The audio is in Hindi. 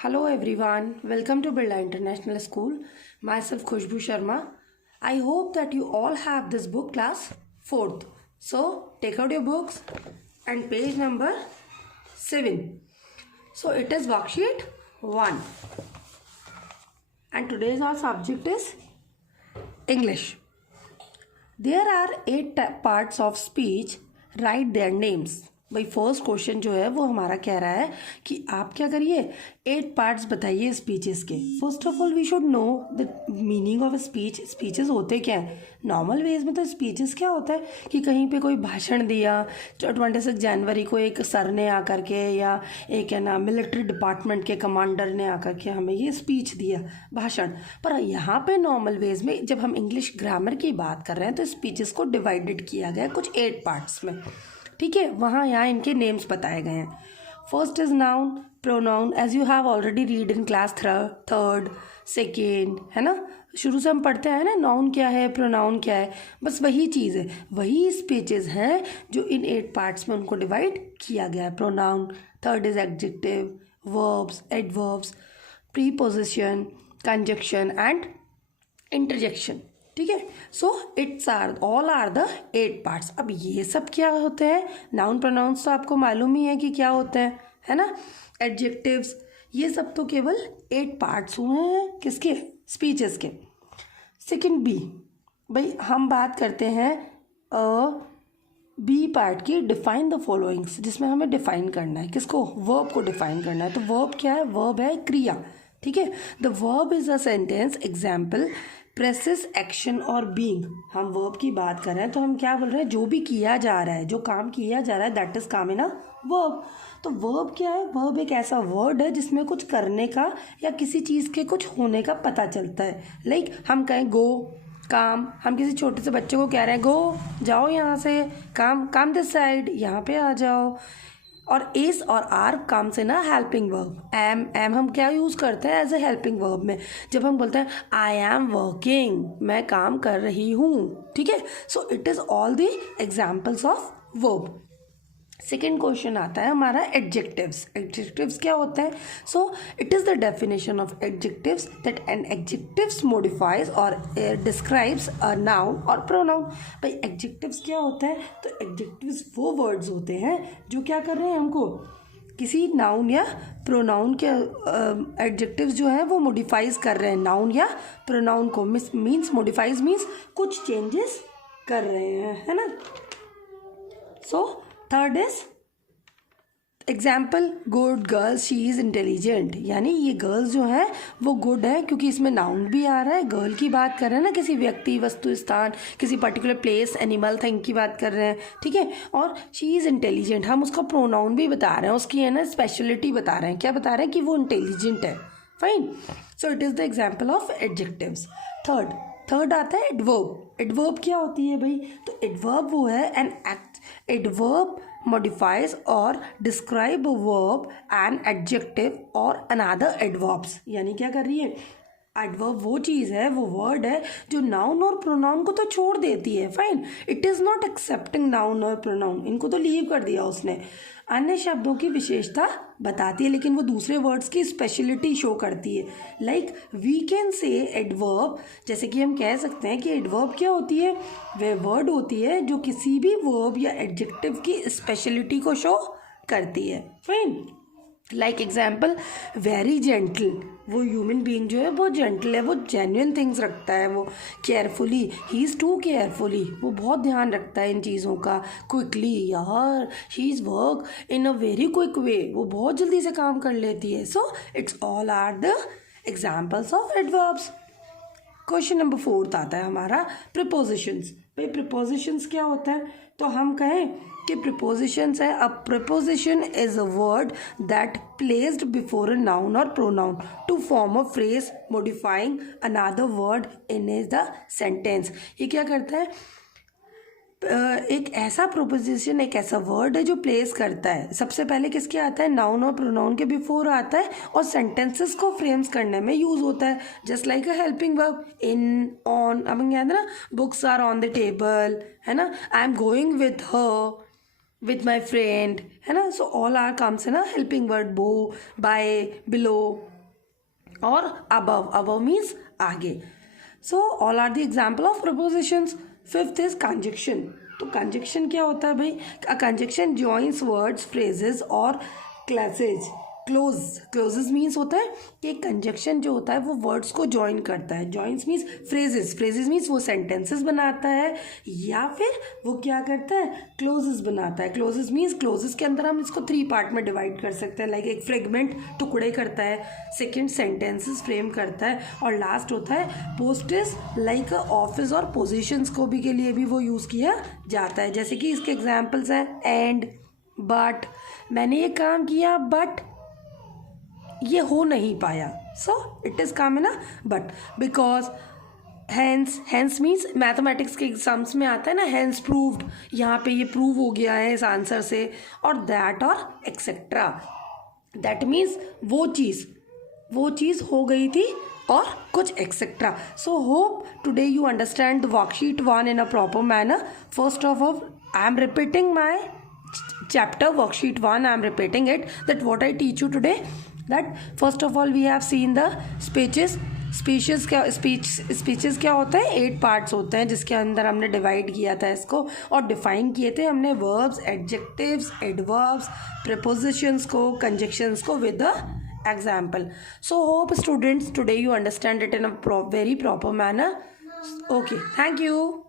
Hello everyone, welcome to Birla International School. Myself Khushbu Sharma. I hope that you all have this book class 4th. So take out your books and page number 7. So it is worksheet 1. And today's our subject is English. There are 8 parts of speech. Write their names. भाई फर्स्ट क्वेश्चन जो है वो हमारा कह रहा है कि आप क्या करिए 8 पार्ट्स बताइए स्पीचेस के. First of all we should know the meaning of speech. Speeches होते क्या हैं नॉर्मल वेज में. तो स्पीचेस क्या होता है कि कहीं पे कोई भाषण दिया 26 जनवरी को एक सर ने आकर के या एक है ना मिलिट्री डिपार्टमेंट के कमांडर ने आकर के हमें ये स्पीच दिया भाषण. पर यहाँ पे नॉर्मल वेज में जब हम इंग्लिश ग्रामर की बात कर रहे हैं तो स्पीचेस को डिवाइडेड किया गया कुछ 8 पार्ट्स में. ठीक है, वहाँ यहाँ इनके नेम्स बताए गए हैं. First is noun pronoun as you have already read in class third second, है ना. शुरू से हम पढ़ते हैं ना नाउन क्या है प्रोनाउन क्या है, बस वही चीज़ है. वही स्पीचेस हैं जो इन 8 पार्ट्स में उनको डिवाइड किया गया है. Pronoun, third is adjective, verbs, adverbs, preposition, conjunction and interjection. ठीक है, so it's all are the 8 parts. अब ये सब क्या होते हैं नाउन प्रोनाउंस तो आपको मालूम ही है कि क्या होते हैं, है ना. एडजेक्टिव्स ये सब तो केवल 8 पार्ट्स हुए हैं किसके स्पीचेस के. सेकंड बी, भाई हम बात करते हैं बी पार्ट की. डिफाइन द फॉलोइंग्स, जिसमें हमें डिफाइन करना है किसको वर्ब को डिफाइन करना है. तो वर्ब क्या है, वर्ब है क्रिया. ठीक है, the verb is a sentence. Example presses action और बीइंग. हम वर्ब की बात कर रहे हैं तो हम क्या बोल रहे हैं जो भी किया जा रहा है जो काम किया जा रहा है दैट इज काम इन अ वर्ब. तो वर्ब क्या है, वर्ब एक ऐसा वर्ड है जिसमें कुछ करने का या किसी चीज़ के कुछ होने का पता चलता है. लाइक हम कहें गो काम, हम किसी छोटे से बच्चे को कह रहे हैं गो जाओ यहाँ से, काम काम दिस साइड यहाँ पे आ जाओ. और इस और आर काम से ना हेल्पिंग वर्ब. एम हम क्या यूज़ करते हैं एज ए हेल्पिंग वर्ब में. जब हम बोलते हैं आई एम वर्किंग, मैं काम कर रही हूँ. ठीक है, so it is all the examples of verb. Second question आता है हमारा एडजेक्टिव्स. एडजेक्टिव्स क्या होते हैं. So it is the definition of adjectives that an adjectives modifies और डिस्क्राइब्स अ नाउन और प्रोनाउन. भाई एडजेक्टिव्स क्या होते हैं, तो एडजेक्टिव्स वो वर्ड्स होते हैं जो क्या कर रहे हैं हमको किसी नाउन या प्रोनाउन के एडजेक्टिव्स जो है वो मॉडिफाइज कर रहे हैं नाउन या प्रोनाउन को. मीन्स मॉडिफाइज मीन्स कुछ चेंजेस कर रहे हैं, है ना. So third is example good girls she is intelligent. यानी ये गर्ल्स जो है वो गुड है क्योंकि इसमें नाउन भी आ रहा है. गर्ल की बात कर रहे हैं ना, किसी व्यक्ति वस्तु स्थान किसी पर्टिकुलर प्लेस एनिमल थिंग की बात कर रहे हैं. ठीक है, और शी इज़ इंटेलिजेंट हम उसका प्रोनाउन भी बता रहे हैं, उसकी है ना स्पेशलिटी बता रहे हैं. क्या बता रहे हैं कि वो इंटेलिजेंट है. Fine, so it is the example of adjectives. Third आता है एडवर्ब. एडवर्ब क्या होती है भाई, तो एडवर्ब वो है an act. Adverb modifies or describe a verb, an adjective or another adverbs. यानी क्या कर रही है, एडवर्ब वो चीज़ है वो वर्ड है जो नाउन और प्रोनाउन को तो छोड़ देती है. Fine, it is not accepting noun और प्रोनाउन, इनको तो लीव कर दिया उसने. अन्य शब्दों की विशेषता बताती है लेकिन वो दूसरे वर्ड्स की स्पेशलिटी शो करती है. Like we can say adverb, जैसे कि हम कह सकते हैं कि एडवर्ब क्या होती है, वह वर्ड होती है जो किसी भी वर्ब या एडजेक्टिव की स्पेशलिटी को शो करती है. Fine, like example very gentle. वो ह्यूमन बीइंग जो है वो जेंटल है, वो जेन्युइन थिंग्स रखता है. वो carefully, he is to carefully, वो बहुत ध्यान रखता है इन चीज़ों का. क्विकली, यार he is work in a very quick way, वो बहुत जल्दी से काम कर लेती है. So it's all are the examples of adverbs. Question number 4 आता है हमारा प्रीपोजिशंस. भाई प्रीपोजिशंस क्या होता है, तो हम कहें कि प्रीपोजिशंस है. A preposition is a word that placed before a noun और pronoun to form a phrase modifying another word in is the sentence. ये क्या करता है, एक ऐसा प्रोपोजिशन एक ऐसा वर्ड है जो प्लेस करता है. सबसे पहले किसके आता है, नाउन और प्रोनाउन के बिफोर आता है और सेंटेंसेस को फ्रेम्स करने में यूज़ होता है. Just like a helping verb. In, on, अब याद है ना, books are on the table, है ना. I am going with her, with my friend, है ना. So all are comes in a helping word, beau, by, below, or above. Above means आगे. So all are the example of prepositions. Fifth is conjunction. तो conjunction क्या होता है भाई? A conjunction joins words, phrases और clauses. क्लोजेज मीन्स होता है कि कंजक्शन जो होता है वो वर्ड्स को ज्वाइन करता है. जॉइंस मीन्स फ्रेजेस मीन्स वो सेंटेंसेस बनाता है या फिर वो क्या करता है, क्लोजेस बनाता है. क्लोजेस मीन्स क्लोजेस के अंदर हम इसको 3 पार्ट में डिवाइड कर सकते हैं. लाइक एक फ्रेगमेंट टुकड़े करता है, सेकेंड सेंटेंसेस फ्रेम करता है, और लास्ट होता है पोस्ट इज लाइक ऑफिस और पोजिशंस को भी के लिए भी वो यूज़ किया जाता है. जैसे कि इसके एग्जाम्पल्स हैं एंड, बट. मैंने ये काम किया बट ये हो नहीं पाया, so it is come in a but. Because hence means mathematics के एग्जाम्स में आता है ना, हैंस प्रूव्ड, यहाँ पे ये प्रूव हो गया है इस आंसर से. और दैट और एक्सेट्रा, दैट मीन्स वो चीज़ हो गई थी और कुछ etcetera. So hope today you understand the worksheet 1 in a proper manner. First of all, I am repeating my chapter worksheet 1. I am repeating it, that what I teach you today, that first of all we have seen the speeches क्या होता है, 8 पार्ट्स होते हैं जिसके अंदर हमने डिवाइड किया था इसको, और डिफाइन किए थे हमने वर्ब्स, एडजेक्टिव्स, एडवर्ब्स, प्रीपोजिशंस को, कंजक्शंस को with the example. So hope students today you understand it in a very proper manner. Okay, thank you.